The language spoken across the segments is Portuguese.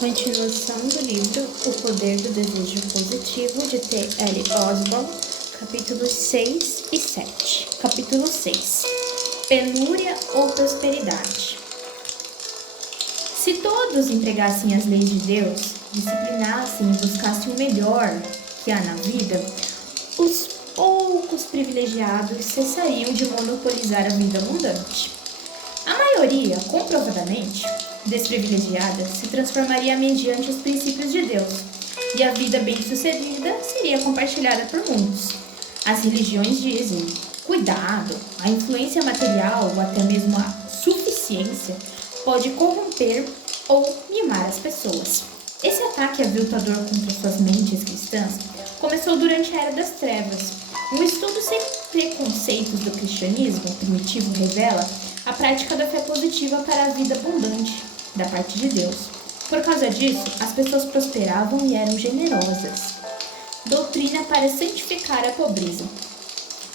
Continuação do livro O Poder do Desejo Positivo, de T.L. Osborne, capítulos 6 e 7. Capítulo 6. Penúria ou prosperidade. Se todos empregassem as leis de Deus, disciplinassem e buscassem o melhor que há na vida, os poucos privilegiados cessariam de monopolizar a vida abundante. A maioria, comprovadamente, desprivilegiada, se transformaria mediante os princípios de Deus, e a vida bem-sucedida seria compartilhada por muitos. As religiões dizem: cuidado, a influência material ou até mesmo a suficiência pode corromper ou mimar as pessoas. Esse ataque aviltador contra suas mentes cristãs começou durante a Era das Trevas. Um estudo sem preconceitos do cristianismo primitivo revela a prática da fé positiva para a vida abundante da parte de Deus. Por causa disso, as pessoas prosperavam e eram generosas. Doutrina para santificar a pobreza.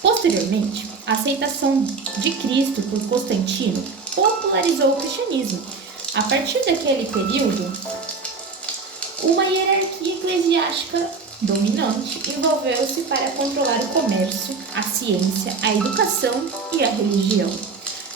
Posteriormente, a aceitação de Cristo por Constantino popularizou o cristianismo. A partir daquele período, uma hierarquia eclesiástica dominante envolveu-se para controlar o comércio, a ciência, a educação e a religião.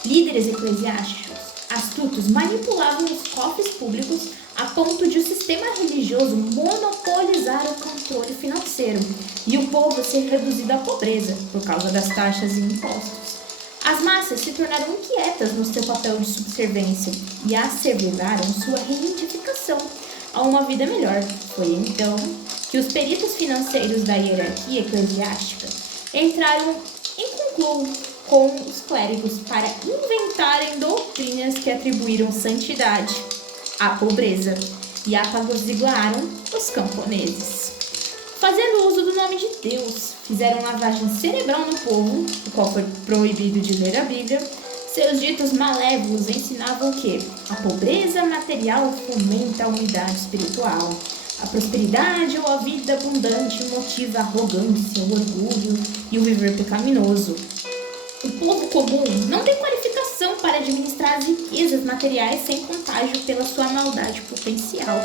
Líderes eclesiásticos astutos manipulavam os cofres públicos a ponto de o sistema religioso monopolizar o controle financeiro e o povo ser reduzido à pobreza por causa das taxas e impostos. As massas se tornaram inquietas no seu papel de subservência e asseveraram sua reivindicação a uma vida melhor. Foi então que os peritos financeiros da hierarquia eclesiástica entraram em concluo com os clérigos para inventarem doutrinas que atribuíram santidade à pobreza e apaziguaram os camponeses. Fazendo uso do nome de Deus, fizeram lavagem cerebral no povo, o qual foi proibido de ler a Bíblia. Seus ditos malévolos ensinavam que a pobreza material fomenta a unidade espiritual. A prosperidade ou a vida abundante motiva a arrogância, o orgulho e o viver pecaminoso. O povo comum não tem qualificação para administrar as riquezas materiais sem contágio pela sua maldade potencial.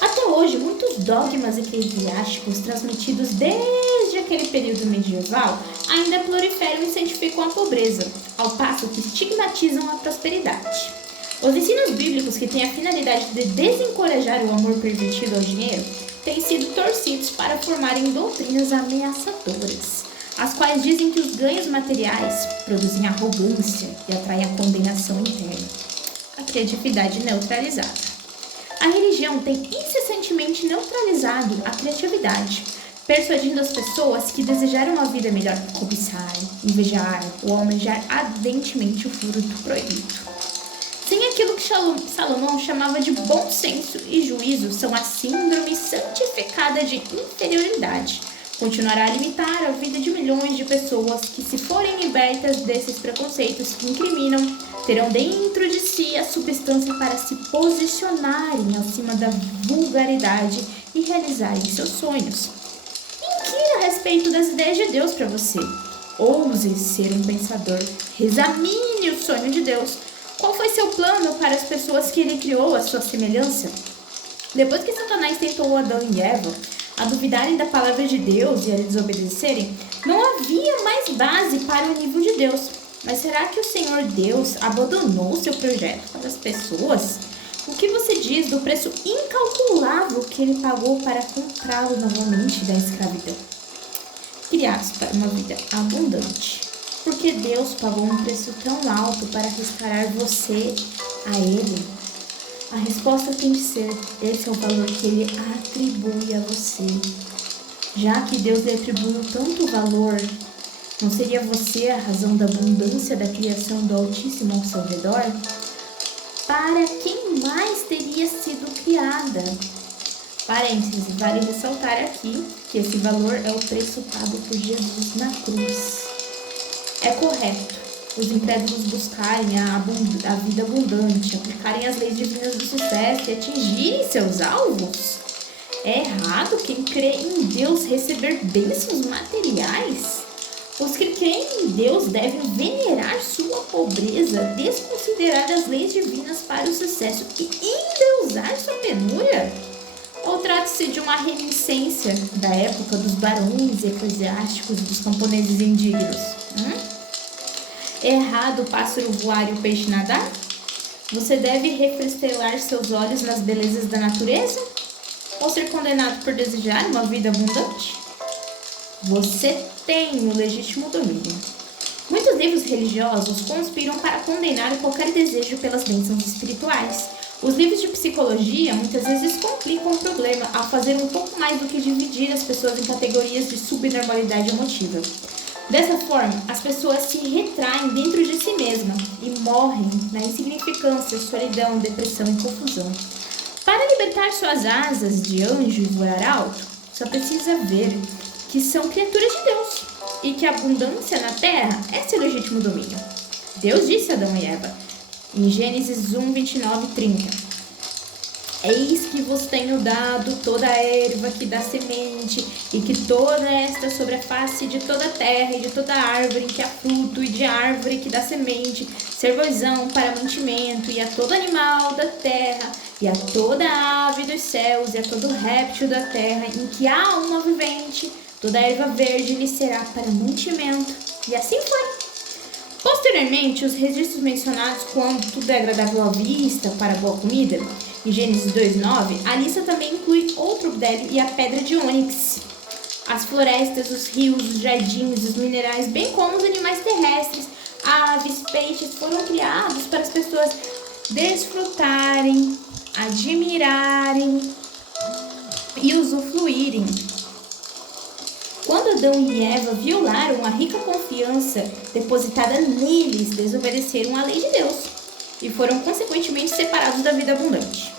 Até hoje, muitos dogmas eclesiásticos transmitidos desde aquele período medieval ainda proliferam e santificam a pobreza, ao passo que estigmatizam a prosperidade. Os ensinos bíblicos que têm a finalidade de desencorajar o amor pervertido ao dinheiro têm sido torcidos para formarem doutrinas ameaçadoras, as quais dizem que os ganhos materiais produzem arrogância e atraem a condenação interna, a criatividade neutralizada. A religião tem incessantemente neutralizado a criatividade, persuadindo as pessoas que desejaram uma vida melhor a cobiçar, invejar ou almejar ardentemente o fruto proibido. Sem aquilo que Salomão chamava de bom senso e juízo, são a síndrome santificada de inferioridade. Continuará a limitar a vida de milhões de pessoas que, se forem libertas desses preconceitos que incriminam, terão dentro de si a substância para se posicionarem acima da vulgaridade e realizarem seus sonhos. Inquira a respeito das ideias de Deus para você. Ouse ser um pensador. Examine o sonho de Deus. Qual foi seu plano para as pessoas que ele criou à sua semelhança? Depois que Satanás tentou Adão e Eva a duvidarem da palavra de Deus e a desobedecerem, não havia mais base para o nível de Deus. Mas será que o Senhor Deus abandonou seu projeto para as pessoas? O que você diz do preço incalculável que ele pagou para comprá-lo novamente da escravidão? Criados para uma vida abundante. Porque Deus pagou um preço tão alto para restaurar você a Ele? A resposta tem de ser: esse é o valor que Ele atribui a você. Já que Deus lhe atribuiu tanto valor, não seria você a razão da abundância da criação do Altíssimo ao seu redor? Para quem mais teria sido criada? Parênteses, vale ressaltar aqui que esse valor é o preço pago por Jesus na cruz. É correto os incrédulos buscarem a vida abundante, aplicarem as leis divinas do sucesso e atingirem seus alvos? É errado quem crê em Deus receber bênçãos materiais? Os que creem em Deus devem venerar sua pobreza, desconsiderar as leis divinas para o sucesso e usar sua penúria? Ou trata-se de uma reminiscência da época dos barões eclesiásticos e dos camponeses indignos? É errado o pássaro voar e o peixe nadar? Você deve refestelar seus olhos nas belezas da natureza? Ou ser condenado por desejar uma vida abundante? Você tem o legítimo domínio. Muitos livros religiosos conspiram para condenar qualquer desejo pelas bênçãos espirituais. Os livros de psicologia muitas vezes complicam o problema ao fazer um pouco mais do que dividir as pessoas em categorias de subnormalidade emotiva. Dessa forma, as pessoas se retraem dentro de si mesmas e morrem na insignificância, solidão, depressão e confusão. Para libertar suas asas de anjo e voar alto, só precisa ver que são criaturas de Deus e que a abundância na terra é seu legítimo domínio. Deus disse a Adão e Eva, em Gênesis 1, 29 e 30. Eis que vos tenho dado toda a erva que dá semente, e que toda esta sobre a face de toda a terra, e de toda a árvore que há fruto, e de árvore que dá semente, servozão para mantimento, e a todo animal da terra, e a toda ave dos céus, e a todo réptil da terra, em que há alma vivente, toda a erva verde lhe será para mantimento. E assim foi. Posteriormente, os registros mencionados quando tudo é agradável à vista para boa comida, em Gênesis 2:9, a lista também inclui outro bdelho e a pedra de ônix. As florestas, os rios, os jardins, os minerais, bem como os animais terrestres, aves, peixes, foram criados para as pessoas desfrutarem, admirarem e usufruírem. Quando Adão e Eva violaram a rica confiança depositada neles, desobedeceram à lei de Deus e foram consequentemente separados da vida abundante.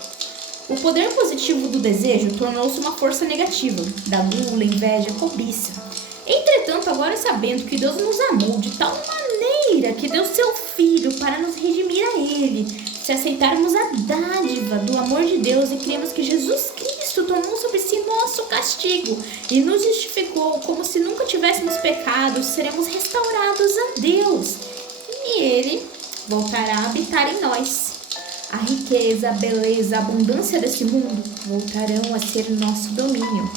O poder positivo do desejo tornou-se uma força negativa, da gula, inveja, cobiça. Entretanto, agora sabendo que Deus nos amou de tal maneira que deu seu Filho para nos redimir a Ele, se aceitarmos a dádiva do amor de Deus e cremos que Jesus Cristo tomou sobre si nosso castigo e nos justificou como se nunca tivéssemos pecado, seremos restaurados a Deus e Ele voltará a habitar em nós. A riqueza, a beleza, a abundância desse mundo voltarão a ser nosso domínio.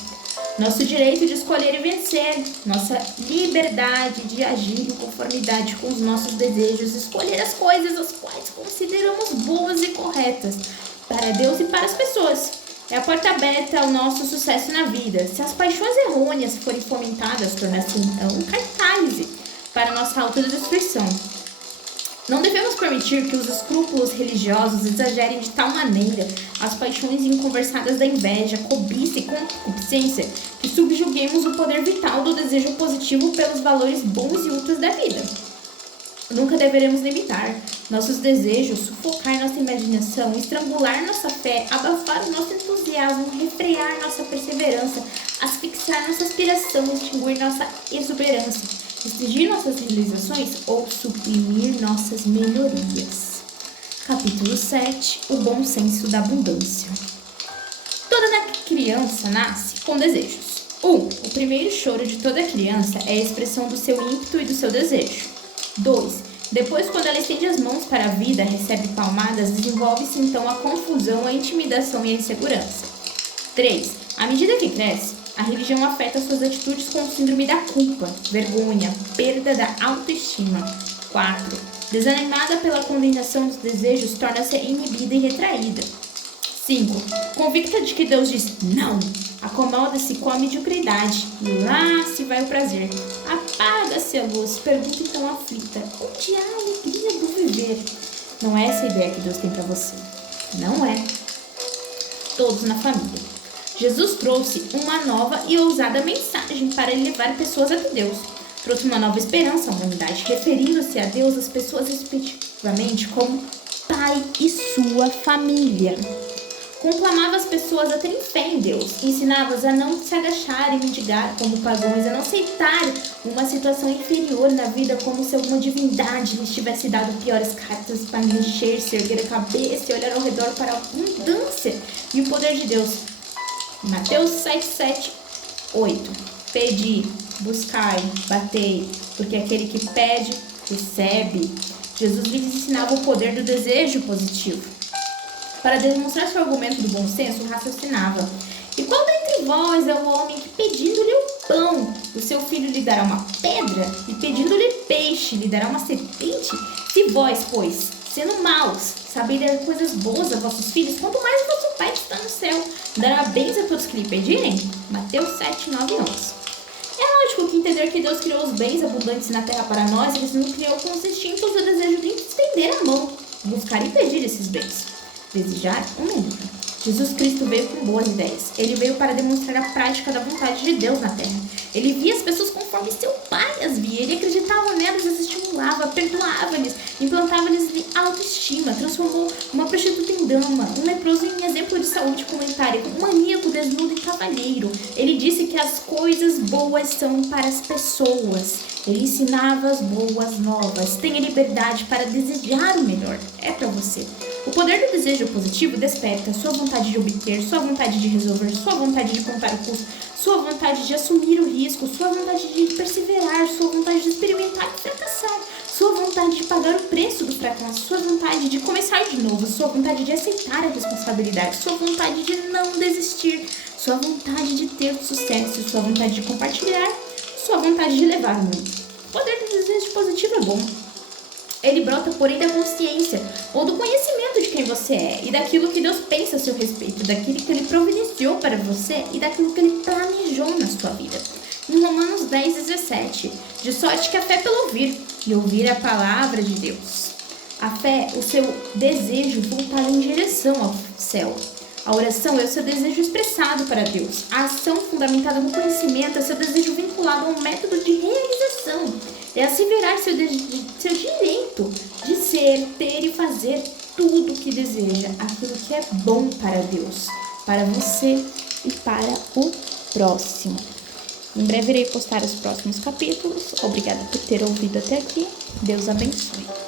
Nosso direito de escolher e vencer, nossa liberdade de agir em conformidade com os nossos desejos, escolher as coisas as quais consideramos boas e corretas para Deus e para as pessoas. É a porta aberta ao nosso sucesso na vida. Se as paixões errôneas forem fomentadas, torna-se então um cartaz para nossa autodestruição. Não devemos permitir que os escrúpulos religiosos exagerem de tal maneira as paixões inconversadas da inveja, cobiça e concupiscência que subjuguemos o poder vital do desejo positivo pelos valores bons e úteis da vida. Nunca deveremos limitar nossos desejos, sufocar nossa imaginação, estrangular nossa fé, abafar o nosso entusiasmo, refrear nossa perseverança, asfixiar nossa aspiração, extinguir nossa exuberância, restringir nossas realizações ou suprimir nossas melhorias. Capítulo 7. O bom senso da abundância. Toda criança nasce com desejos. 1. O primeiro choro de toda criança é a expressão do seu ímpeto e do seu desejo. 2. Depois, quando ela estende as mãos para a vida, recebe palmadas, desenvolve-se então a confusão, a intimidação e a insegurança. 3. À medida que cresce, a religião afeta suas atitudes com o síndrome da culpa, vergonha, perda da autoestima. 4. Desanimada pela condenação dos desejos, torna-se inibida e retraída. 5. Convicta de que Deus diz não, acomoda-se com a mediocridade e lá se vai o prazer. Apaga-se a luz, pergunta então aflita, onde há a alegria do viver? Não é essa a ideia que Deus tem para você. Não é. Todos na família. Jesus trouxe uma nova e ousada mensagem para levar pessoas até Deus. Trouxe uma nova esperança à humanidade, referindo-se a Deus as pessoas respectivamente como Pai e sua família. Conclamava as pessoas a terem fé em Deus, ensinava-as a não se agachar e mendigar como pagãos, a não aceitar uma situação inferior na vida como se alguma divindade lhes tivesse dado piores cartas para mexer-se, erguer a cabeça e olhar ao redor para a abundância e o poder de Deus. Mateus 7, 8. Pedi, buscai, batei, porque aquele que pede, recebe. Jesus lhes ensinava o poder do desejo positivo. Para demonstrar seu argumento do bom senso, raciocinava: e qual dentre vós é o homem que, pedindo-lhe o pão, o seu filho lhe dará uma pedra? E pedindo-lhe peixe, lhe dará uma serpente? Se vós, pois, sendo maus, sabeis dar coisas boas a vossos filhos, quanto mais o vosso Pai que está no céu dará bens a todos que lhe pedirem? Mateus 7, 9 e 11. É lógico que entender que Deus criou os bens abundantes na terra para nós, Ele nos criou com os instintos e o desejo de estender a mão, buscar e pedir esses bens. Desejar ou nunca. Jesus Cristo veio com boas ideias. Ele veio para demonstrar a prática da vontade de Deus na terra. Ele via as pessoas conforme seu Pai as via. Ele acreditava nelas, as estimulava, perdoava-lhes, implantava-lhes autoestima, transformou uma prostituta em dama, um leproso em exemplo de saúde comunitária, um maníaco desnudo em cavalheiro. Ele disse que as coisas boas são para as pessoas. Ele ensinava as boas novas. Tenha liberdade para desejar o melhor. É para você. O poder do desejo positivo desperta sua vontade de obter, sua vontade de resolver, sua vontade de contar o custo, sua vontade de assumir o risco, sua vontade de perseverar, sua vontade de experimentar e fracassar, sua vontade de pagar o preço do fracasso, sua vontade de começar de novo, sua vontade de aceitar a responsabilidade, sua vontade de não desistir, sua vontade de ter sucesso, sua vontade de compartilhar, sua vontade de levar o mundo. O poder do desejo positivo é bom. Ele brota, porém, da consciência ou do conhecimento de quem você é e daquilo que Deus pensa a seu respeito, daquilo que Ele providenciou para você e daquilo que Ele planejou na sua vida. Em Romanos 10, 17, de sorte que a fé é pelo ouvir, e ouvir a palavra de Deus. A fé, o seu desejo voltado em direção ao céu. A oração é o seu desejo expressado para Deus. A ação fundamentada no conhecimento é seu desejo vinculado a um método de realização. É asseverar seu direito de ser, ter e fazer tudo o que deseja, aquilo que é bom para Deus, para você e para o próximo. Em breve irei postar os próximos capítulos. Obrigada por ter ouvido até aqui. Deus abençoe.